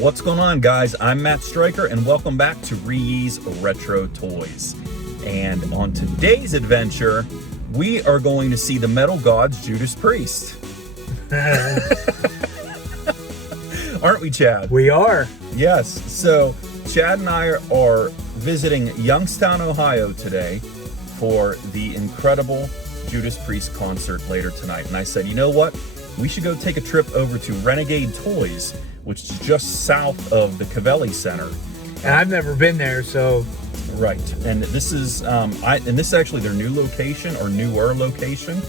What's going on, guys? I'm Matt Stryker, and welcome back to ReeYees Retro Toys. And on today's adventure, we are going to see the Metal God's Judas Priest. Aren't we, Chad? We are. Yes. So Chad and I are visiting Youngstown, Ohio today for the incredible Judas Priest concert later tonight. And I said, you know what? We should go take a trip over to Renegade Toys, which is just south of the Cavelli Center. And I've never been there, so. Right. And this is this is actually their new location, or newer location.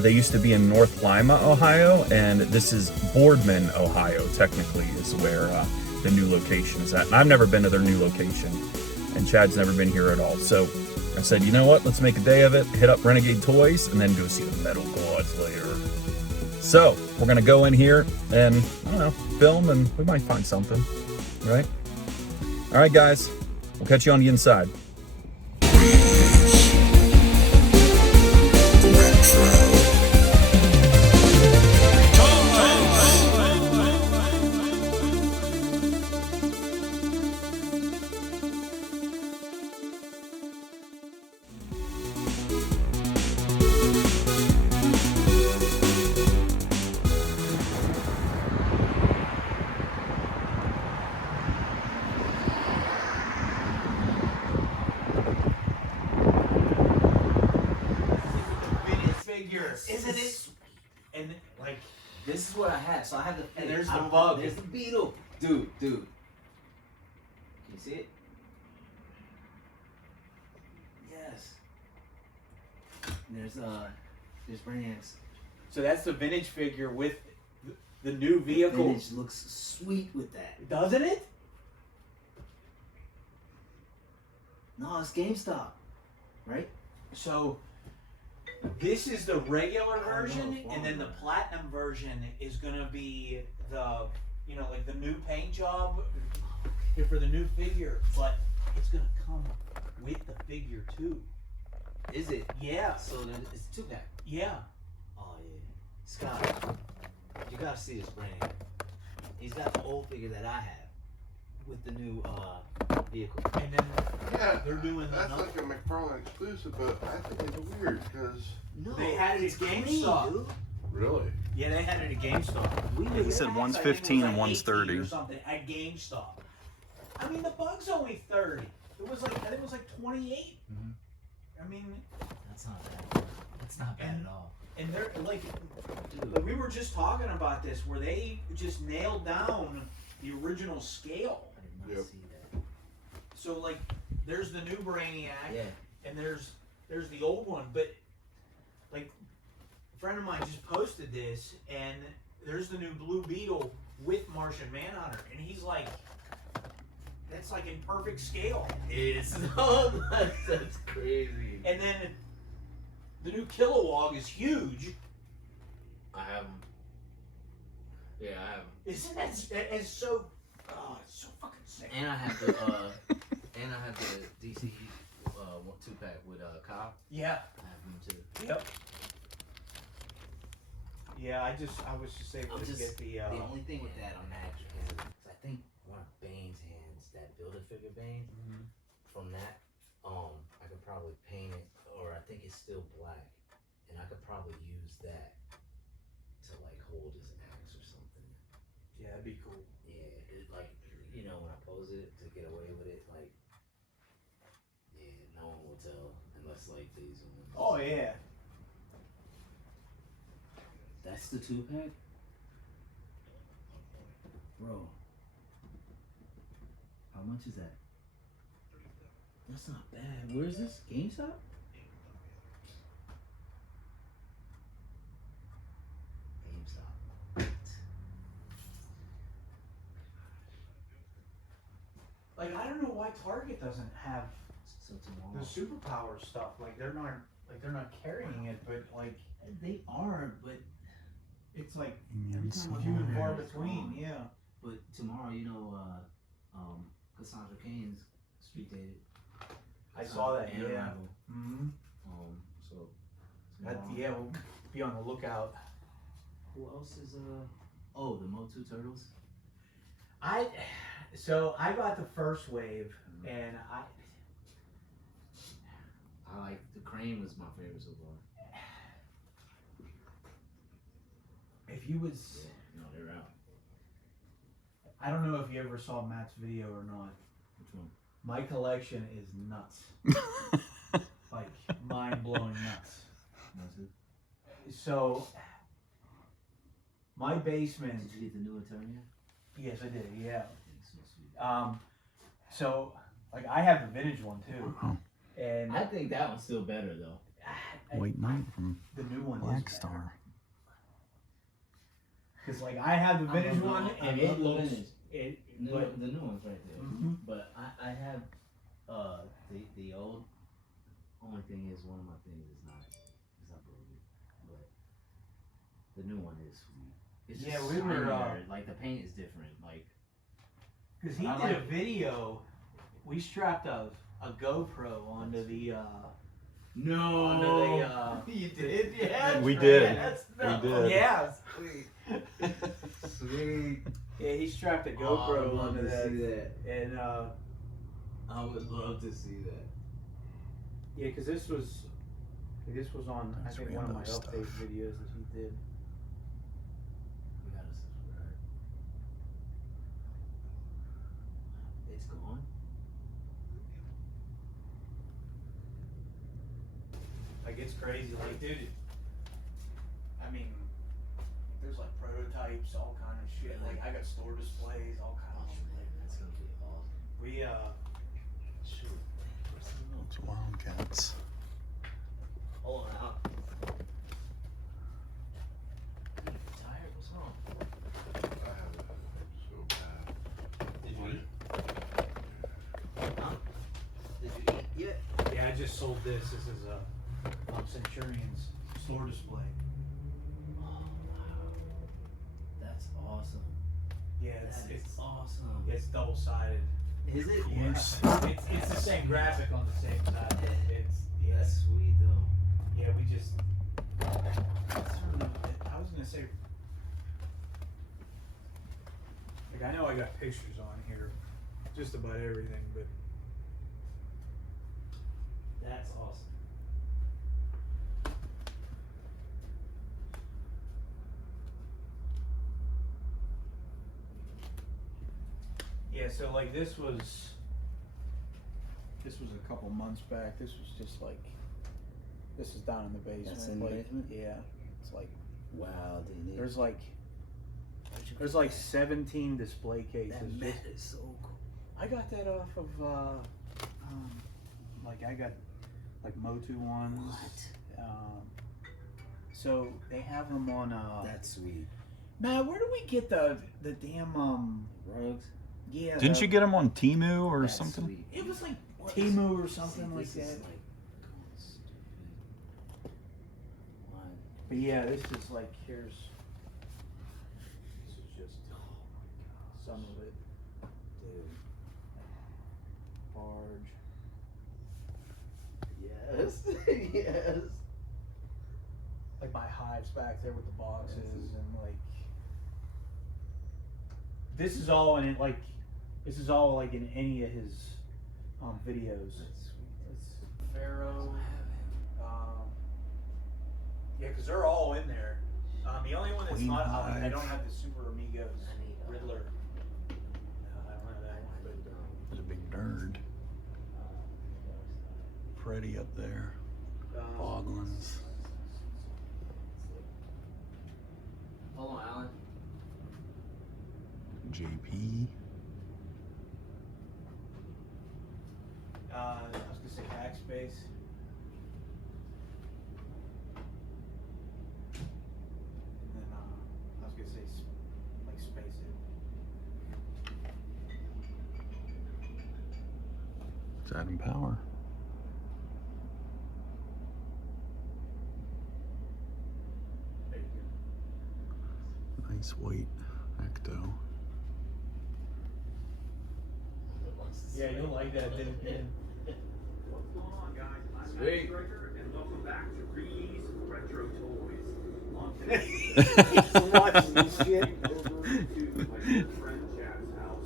They used to be in North Lima, Ohio, and this is Boardman, Ohio, technically, is where the new location is at. And I've never been to their new location, and Chad's never been here at all. So I said, you know what, let's make a day of it, hit up Renegade Toys, and then go see the Metal Gods later. So we're gonna go in here and, I don't know, film, and we might find something, right? All right, guys, we'll catch you on the inside. Isn't it? And like, this is what I have. So I have the. And there's the bug. There's the beetle. Dude. Can you see it? Yes. And there's Brainiacs. So that's the vintage figure with the new vehicle. Vintage looks sweet with that. Doesn't it? No, it's GameStop, right? So this is the regular version, and then the platinum version is gonna be the, you know, like the new paint job for the new figure, but it's gonna come with the figure too. Is it? Yeah. So it's 2-pack. Yeah. Oh yeah. Scott, you gotta see this Brainiac. He's got the old figure that I have with the new vehicle. And then Yeah, they're doing that's another. like a McFarlane exclusive, but I think it's weird because No, They had it it's at clean, GameStop. dude. really, Yeah, they had it at GameStop. He said one's I think it was 15 and like one's 18 30. or something at GameStop. I mean, the bug's only 30. It was like, I think it was like 28. Mhm. I mean, That's not bad. That's not bad at all. and they're like, Dude. we were just talking about this, where they just nailed down the original scale. I did not Yep. see that. So like, there's the new Brainiac, Yeah. and there's the old one. But like, a friend of mine just posted this, and there's the new Blue Beetle with Martian Manhunter, and he's like, that's like in perfect scale. It's no, that's crazy. And then the new Kilowog is huge. I have them. Yeah, I have them. Isn't that it's so? Oh, it's so fucking sick. And I have the DC 2-pack with Kyle. Yeah. I have them too. Yep. Yeah, I was just able I'm to just get the. the only thing with that on that is I think one of Bane's hands, that Build-A-Figure Bane, from that, I could probably paint it, or I think it's still black, and I could probably use that to like hold his axe or something. Yeah, that'd be cool. Yeah, it, like, you know, when I pose it to get away with it, like, yeah, no one will tell unless like they zoom in. Oh yeah. That's the 2-pack? Bro. How much is that? That's not bad. Where is this? GameStop? GameStop. Like, I don't know why Target doesn't have So tomorrow. the superpower stuff. Like they're not carrying it, but like They are, but it's like every time I few go and far there, it's between. gone. Yeah. But tomorrow, you know, Cassandra Cain's street dated. I saw that. And Yeah. Arrival. Mm-hmm. So That, tomorrow. yeah, we'll be on the lookout. Who else is Oh, the Motu Turtles. So I got the first wave, and I like the cream is my favorite so far. if you was, Yeah, no, they're out. I don't know if you ever saw Matt's video or not. Which one? My collection is nuts. Like mind-blowing nuts. That's it. So my basement. Did you get the new Eternia? Yes, I did. Yeah. It's so sweet. So like I have the vintage one too, Wow. and I think that one's still better though. White Knight from the new one Black is Star. because like I have the vintage love- one, I and love it the looks vintage. it. The, But the new one's right there. Mhm. But I have the old. Only thing is one of my things is not broken, but the new one is sweet. It's Yeah, just we were, shinier, like the paint is different. Like because he I did like a video, we strapped a GoPro onto the no, you did, yeah. We did. Yes, We did. Yeah. sweet, sweet. Yeah, he strapped a Oh, I GoPro would love onto to that, see that. and I would love to see that. yeah, because this was on I That's think one of my random stuff. update videos that he did. We gotta subscribe. It's gone. Like it's crazy, like dude. I mean, there's like prototypes, all kind of shit. Like I got store displays, all kind Oh of shit. man, that's gonna be awesome. We Shoot. Where's the remote? It's Wildcats. Hold on out. You tired? What's wrong? I have it so bad. Did you eat? Huh? Did you eat yet? yeah, I just sold this. This is a Centurion's store display. Oh wow. That's awesome. Yeah, That is it's awesome. it's double sided. Is it? Yeah, it's the same graphic on the same side. It's That's sweet though. yeah. We just I was gonna say like I know I got pictures on here, just about everything, but That's awesome. yeah. So like this was a couple months back. This was just like this is down in the basement. That's in the like, basement? Yeah, it's like Wow, dude. there's like 17 display cases. that just- mat is so cool. I got that off of like I got like Motu ones. So they have them on That's sweet. Matt, where do we get the damn Rugs. yeah Didn't you get them on Temu or That's something? sweet. it was like What? Timu or something See, like this that. is like going stupid. One. But yeah, this is like this is just some of it. Dude. Barge. Yes. Yes. Like my hives back there with the boxes and like this is all in it like this is all like in any of his videos. That's sweet. It's Pharaoh. Yeah, because they're all in there. The only one that's Queen not Hive. I don't have the Super Amigos I need, Riddler. No, I don't have that one. But, There's a big nerd. Freddy up there. Boglins. Hold on, Alan. JP. I was gonna say Backspace. And then I was gonna say like Space It's Adam Power. There you go. Nice white Ecto. Yeah, you'll like that, dude. What's going on, guys? I'm Matt Sweet. Striker, and welcome back to ReeYees Retro Toys. On today's Watching this shit. over to my good friend Chad's house.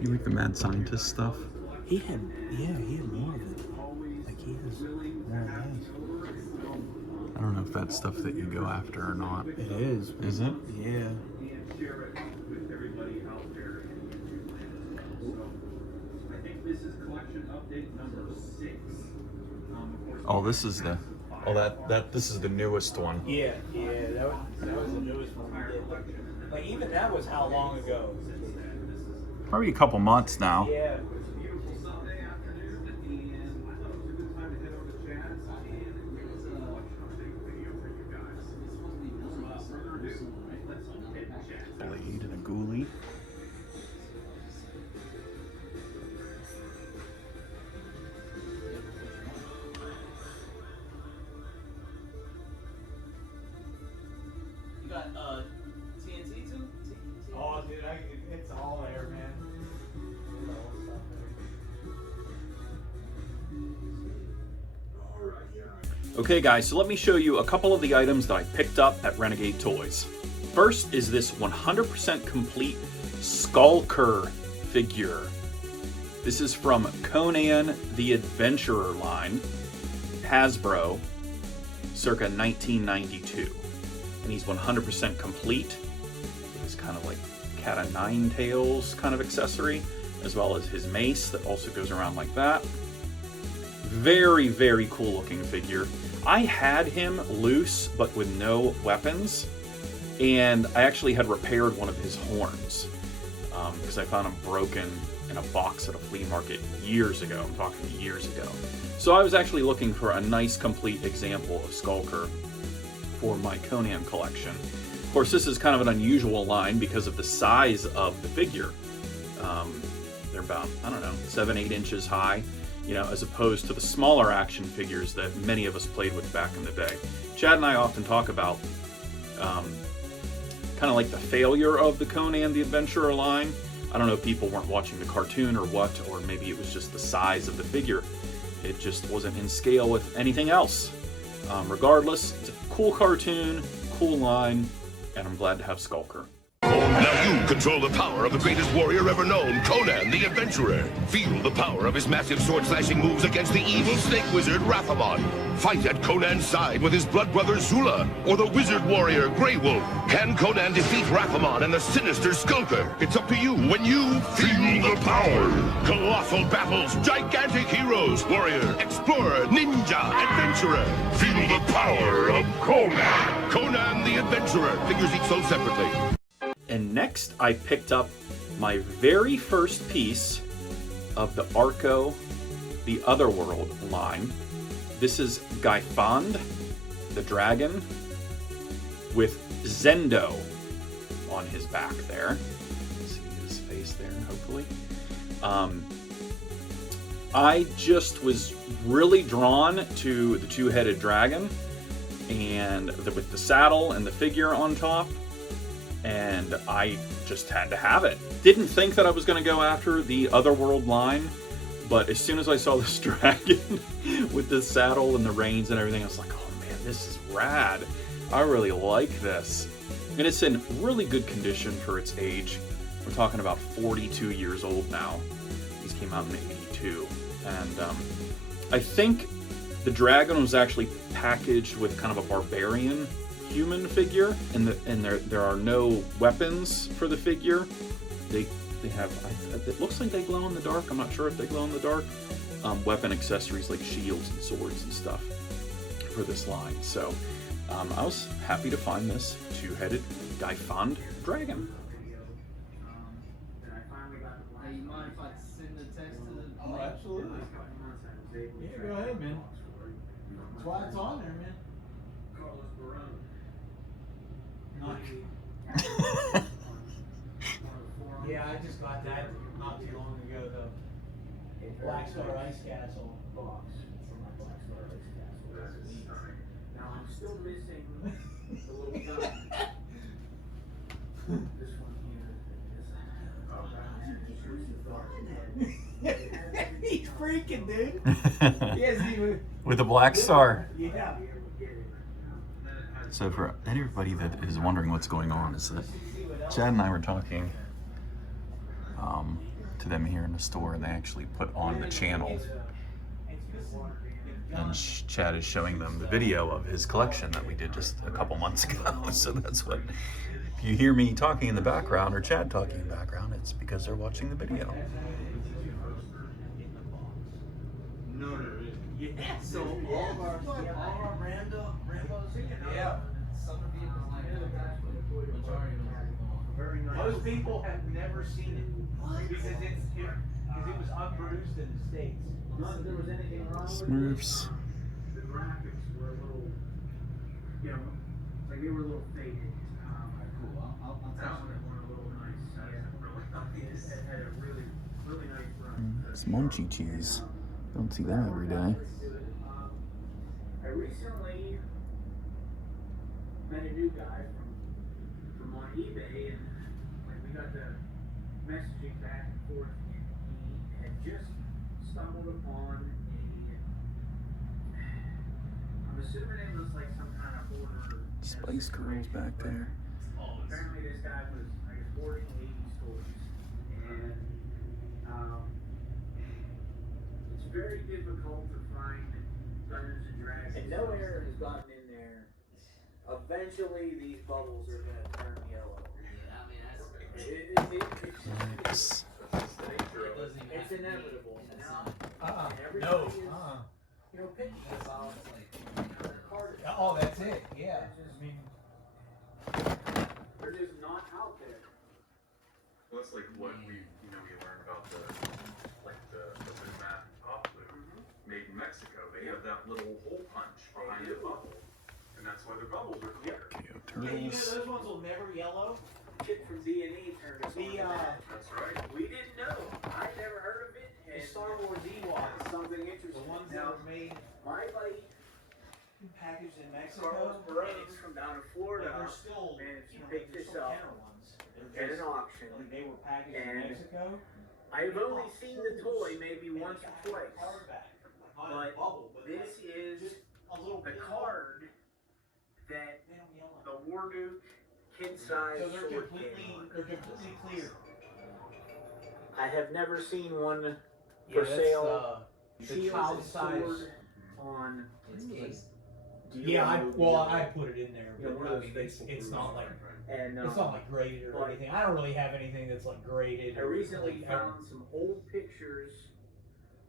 You like the mad scientist stuff? He had more of it. Like he has more of those. I don't know if that's stuff that you go after or not. It is. Is it? Yeah. Share it with everybody out there. So, I think this is collection update number 6. Of course, Oh, this is the. Oh, this is the newest one. Yeah, that was the newest one we did. Like even that was how long ago? Probably a couple months now. Yeah. beautiful Sunday afternoon, and I thought it was a good time to head over to Chad's and give us a collection update video for you guys. Without further ado, let's head to Chad's. Blade and a ghoulie. You got TNT too? Oh, dude, it's all there, man. It's all stuff there. Okay guys, so let me show you a couple of the items that I picked up at Renegade Toys. First is this 100% complete Skulker figure. This is from Conan the Adventurer line, Hasbro, circa 1992. And he's 100% complete with his kind of like cat o' nine tails kind of accessory, as well as his mace that also goes around like that. Very, very cool looking figure. I had him loose, but with no weapons, and I actually had repaired one of his horns because I found him broken in a box at a flea market years ago. I'm talking years ago. So I was actually looking for a nice, complete example of Skulker for my Conan collection. Of course, this is kind of an unusual line because of the size of the figure. They're about, I don't know, 7-8 inches high, you know, as opposed to the smaller action figures that many of us played with back in the day. Chad and I often talk about kind of like the failure of the Conan the Adventurer line. I don't know if people weren't watching the cartoon or what, or maybe it was just the size of the figure. It just wasn't in scale with anything else. Regardless, it's a cool cartoon, cool line, and I'm glad to have Skulker. Now you control the power of the greatest warrior ever known, Conan the Adventurer. Feel the power of his massive sword-slashing moves against the evil snake wizard Rathamon. Fight at Conan's side with his blood brother Zula, or the wizard warrior Grey Wolf. Can Conan defeat Rathamon and the sinister Skulker? It's up to you when you feel the power. Colossal battles, gigantic heroes, warrior, explorer, ninja, adventurer. Feel the power of Conan. Conan the Adventurer. Figures each sold separately. And next, I picked up my very first piece of the Arco, the Otherworld line. This is Gaifand, the dragon, with Zendo on his back there. See his face there, hopefully. I just was really drawn to the two-headed dragon, and with the saddle and the figure on top. And I just had to have it. Didn't think that I was going to go after the Otherworld line, but as soon as I saw this dragon with the saddle and the reins and everything, I was like, oh man, this is rad. I really like this. And it's in really good condition for its age. We're talking about 42 years old now. These came out in 82. And I think the dragon was actually packaged with kind of a barbarian human figure, and there are no weapons for the figure. They have, it looks like they glow in the dark. I'm not sure if they glow in the dark. Weapon accessories like shields and swords and stuff for this line. So I was happy to find this two-headed Gaifand dragon. Hey, you mind if I send the text to the... Oh, absolutely. Yeah, go ahead, man. That's why it's on there, man. Yeah, I just got that not too long ago, the Black Star Ice Castle box from my Black Star Ice Castle. Now I'm still missing the little gun. This one here. He's freaking, dude. Yes, With the Black Star. Yeah. So for anybody that is wondering what's going on, is that Chad and I were talking to them here in the store, and they actually put on the channel. And Chad is showing them the video of his collection that we did just a couple months ago. So that's what, if you hear me talking in the background or Chad talking in the background, it's because they're watching the video. No, yeah. So all of our Rambos, yeah. Most people have never seen it because it was unproduced in the States. Not that there was anything wrong with Smurfs. The graphics were a little, you know, like they were a little faded. Cool. I'll That one were a little nice. It had a really, really nice run. It's Munchie cheese. Don't see that every day. I recently met a new guy from on eBay, and like we got the messaging back and forth, and he had just stumbled upon I'm assuming it was like some kind of order. Spice Girls back there. Apparently this guy was, I guess, boarding 80s toys, and it's very difficult to find Dungeons and Dragons. And no air has gotten in there. Eventually, these bubbles are going to turn yellow. Yeah, I mean, Nice. It's inevitable. No. You know, pitch. Oh, that's it. Yeah. I mean, they're just not out there. Well, that's like what we learned about the mat pop loop made in Mexico. They have that little hole punch behind the bubble, and that's why the bubbles are clear. Yeah, you know those ones will never yellow. Kid from D&E turned us on to that. That's right. We didn't know. I'd never heard of it. The And Star Wars Ewoks, something interesting. the ones that Now, are made my buddy packaged in Carlos Mexico, Burrows and it's from down in like Florida, they're still, man, if you know, pick they're this still up counter ones. at They're an just, auction, like they were packaged in and Mexico. I've only seen the toy maybe and once it or got twice, hardback, like on a but bubble, but this like, is just a little the bit card that They don't yellow. the Warduke kid-size So they're sword completely, came on. they're completely clear. I have never seen one Yeah, for that's, sale. the child size. On it's cased. Yeah, I put it in there, You know, but one I of those mean, it's faithful not like and it's not like graded or but- anything. I don't really have anything that's like graded. I or, recently like, found some old pictures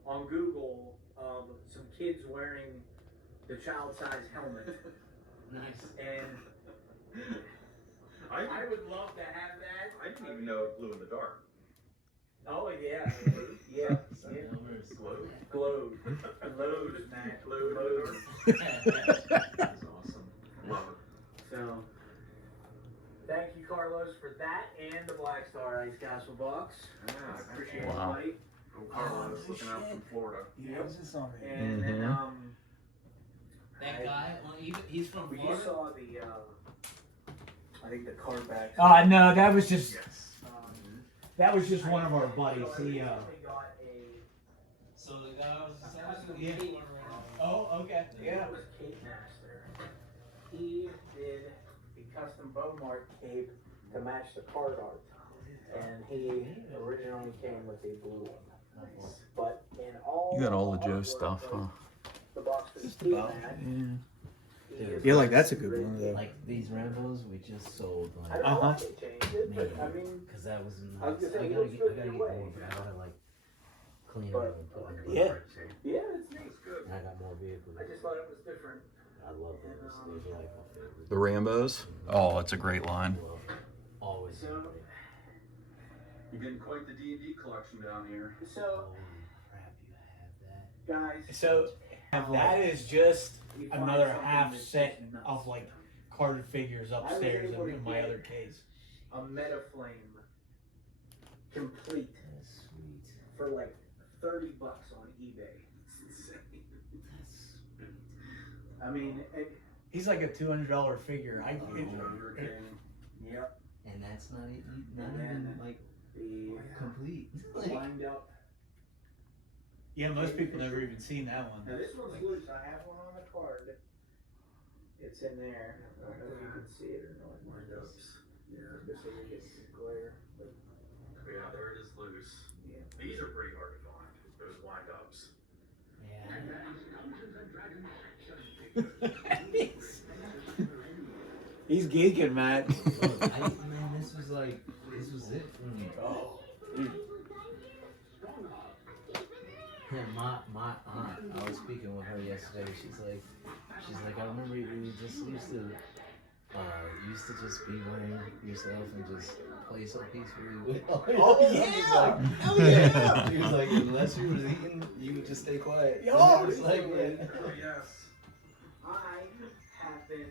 on Google of some kids wearing the child-size helmet, Nice. and I I would love to have that. didn't even know it glue in the dark. Oh yeah, yeah, yeah. Glowed. Glowed, glowed, Matt, Glowed in glowed. the dark. That's awesome. Love it. So, thank you, Carlos, for that and the Black Star Ice Castle box. Yeah, I appreciate Wow. it, buddy. Go Carlos, looking out from Florida. Yeah, what's this on here? And then That guy, well, he's from we Florida. just saw the I think the card back. No, that was just Yes. one of our buddies. He got a. So the guy was Yeah. Oh, okay. Yeah, it was Cape Master. He did a custom Beaumont cape to match the card art, and he originally came with a blue one. But in all, You got all the Joe artwork, stuff, huh? The box was Just Cape about. Mat. Yeah. He is Yeah, like, that's a good great. one, though. Like these Rambos, we just sold I like, don't know why they changed it, but I mean, cause that was I was nice. gonna say, I it gotta looks get good more, either way. but I gotta like clean But- them and put them in. Yeah. yeah, it's neat. Good. And I got more vehicles. I just thought it was different. I love those. Those are like my favorite. The Rambos. Oh, that's a great line. Always. So- great. You're getting quite the D&D collection down here. So, Holy crap, you have that. guys, So that is just we find another something half that's set just nuts. of like carded figures upstairs able to in my get- other case. a meta flame complete That's sweet. for like $30 on eBay. It's insane. That's sweet. I mean, He's like a $200 figure. Hurricane. yep. And that's not even, And then like the complete. lined up. Yeah, most people never even seen that one. Now this one's loose. I have one on the card. It's in there. I don't know if you can see it or not. Lined ups. Yeah. Just so you get some glare. But Yeah, there it is loose. yeah. These are pretty hard to find, those wind-ups. Yeah. He's geeking, Matt. Look, man, this was it for me. Oh. My aunt, I was speaking with her yesterday. She's like, I remember you just used to just be wearing yourself and just play so peacefully. Oh yeah! Hell yeah! He was like, unless you were eating, you would just stay quiet. Yo, It's like, man. Oh, yes. I have been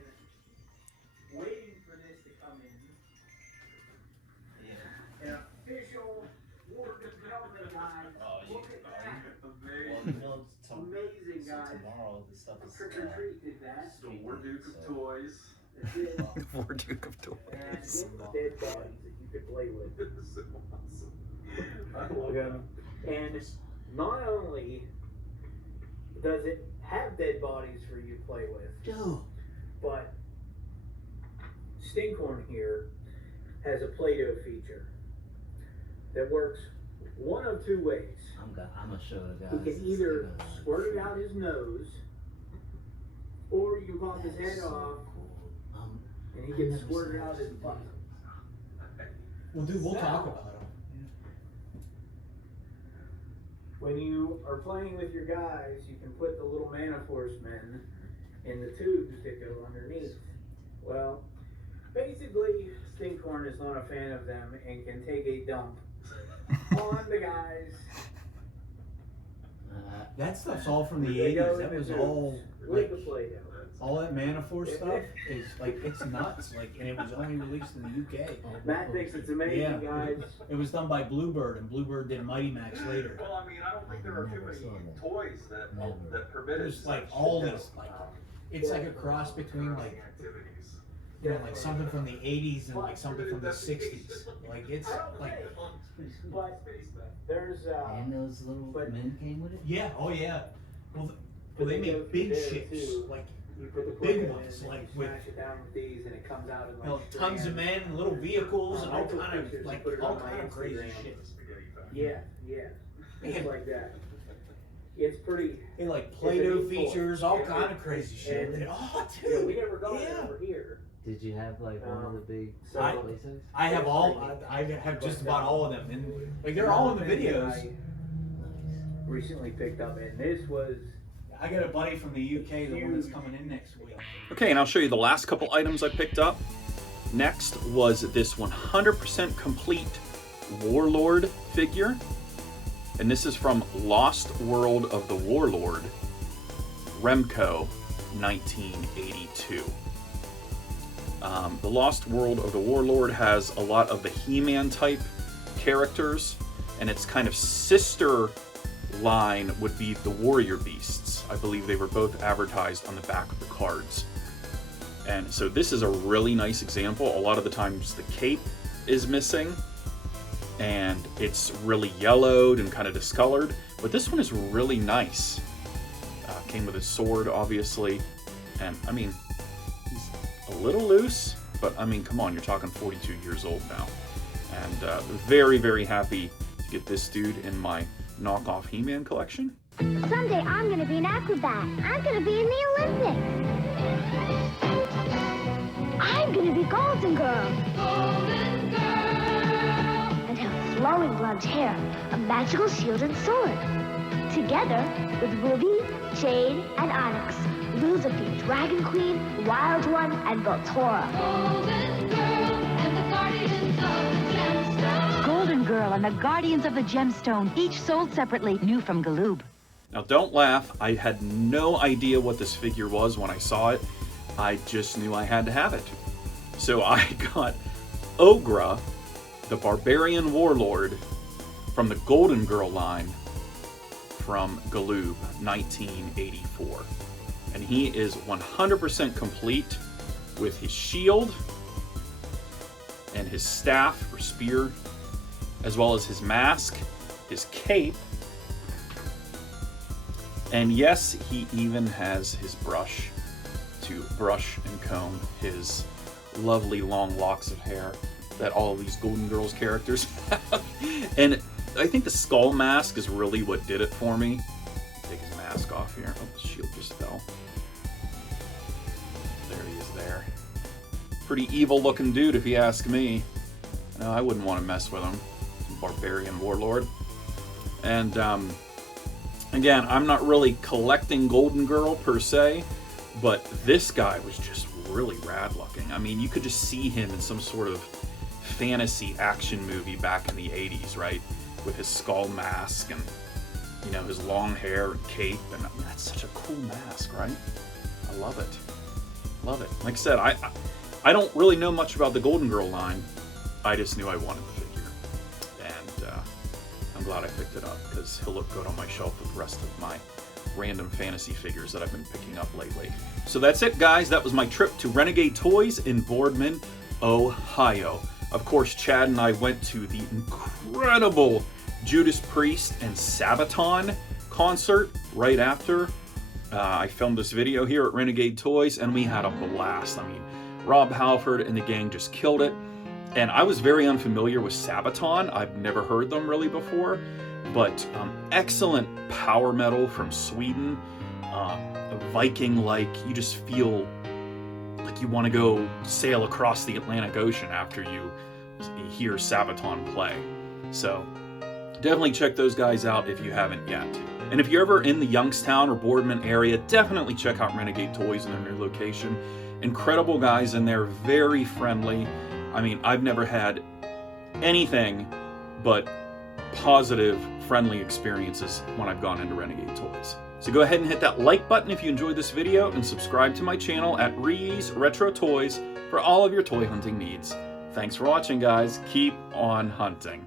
waiting for this to come in. Yeah. An official War Development Guide. Look at that. Well, you know, Amazing, so guys. tomorrow the stuff is. Trick or Treat did that. The War Duke of Toys. It did. War Duke of Toys. And dead bodies that you could play with. This is so awesome. Look at 'em. And not only does it have dead bodies for you to play with, Dude. but Stinkhorn here has a Play-Doh feature that works one of two ways. I'm gonna show the guys. He can either squirt it out his nose, or you pop his head off and he can squirt it out his butt. Well, dude, we'll talk about him. When you are playing with your guys, you can put the little Mana Force men in the tubes that go underneath. Well, basically, Stinkhorn is not a fan of them and can take a dump on the guys. That stuff's all from the They go 80s. That in was the all tubes like with the Play-Doh. all that Mana Force stuff is like it's nuts. Like, and it was only released in the UK. Matt thinks it's amazing, Yeah. guys. It was done by Bluebird, and Bluebird did Mighty Max later. Well, I mean, I don't think there are too many toys that It permitted was like such, all you know, these, like it's like a cross between like activities. like something from the 80s and like something from the 60s. Like it's like But there's And those little men came with it? yeah, oh yeah. Well, they make big ships like you put the big Play-Doh ones, in, like and you with smash it down with these, and it comes out in you know, like tons of strands. men and little vehicles and all Michael kind of Pictures like put it all on my kind of crazy Instagram. shit. Spaghetti factory. Yeah, Man. it's like that. It's pretty. They like Play-Doh neat toy. features, all And- kind of crazy shit. and- And, oh, Yeah, we dude, never got it yeah. over here. Did you have like one of the big So- places? I have all. I have just about all of them, and like they're all in the videos. I recently picked up, and this was. I got a buddy from the UK, the one that's coming in next week. Okay, and I'll show you the last couple items I picked up. Next was this 100% complete Warlord figure. And this is from Lost World of the Warlord, Remco, 1982. The Lost World of the Warlord has a lot of the He-Man type characters, and its kind of sister line would be the Warrior Beasts. I believe they were both advertised on the back of the cards. And so this is a really nice example. A lot of the times the cape is missing and it's really yellowed and kind of discolored, but this one is really nice. Came with a sword, obviously, and I mean, he's a little loose, but I mean, come on, you're talking 42 years old now. And very, very happy to get this dude in my knockoff He-Man collection. Someday I'm gonna be an acrobat. I'm gonna be in the Olympics. I'm gonna be Golden Girl. Golden Girl. And have flowing blonde hair, a magical shield and sword. Together with Ruby, Jade, and Onyx, we'll defeat Dragon Queen, Wild One, and Voltora. Golden Girl and the Guardians of the Gemstone. Golden Girl and the Guardians of the Gemstone, each sold separately, new from Galoob. Now don't laugh, I had no idea what this figure was when I saw it. I just knew I had to have it. So I got Ogra, the Barbarian Warlord, from the Golden Girl line from Galoob, 1984. And he is 100% complete with his shield and his staff or spear, as well as his mask, his cape, and yes, he even has his brush to brush and comb his lovely long locks of hair that all of these Golden Girls characters have. And I think the skull mask is really what did it for me. Take his mask off here. Oh, the shield just fell. There he is there. Pretty evil looking dude if you ask me. No, I wouldn't want to mess with him. Barbarian warlord. And again, I'm not really collecting Golden Girl per se, but this guy was just really rad looking. I mean, you could just see him in some sort of fantasy action movie back in the 80s, right? With his skull mask and, you know, his long hair and cape. And I mean, that's such a cool mask, right? I love it. Love it. Like I said, I don't really know much about the Golden Girl line. I just knew I wanted the figure. And I'm glad I picked it up because he'll look good on my shelf with the rest of my random fantasy figures that I've been picking up lately. So that's it, guys. That was my trip to Renegade Toys in Boardman, Ohio. Of course, Chad and I went to the incredible Judas Priest and Sabaton concert right after I filmed this video here at Renegade Toys, and we had a blast. I mean, Rob Halford and the gang just killed it. And I was very unfamiliar with Sabaton. I've never heard them really before, but excellent power metal from Sweden. Viking-like, you just feel like you want to go sail across the Atlantic Ocean after you hear Sabaton play. So definitely check those guys out if you haven't yet. And if you're ever in the Youngstown or Boardman area, definitely check out Renegade Toys in their new location. Incredible guys in there, very friendly. I mean, I've never had anything but positive, friendly experiences when I've gone into Renegade Toys. So go ahead and hit that like button if you enjoyed this video, and subscribe to my channel at ReeYees Retro Toys for all of your toy hunting needs. Thanks for watching, guys. Keep on hunting.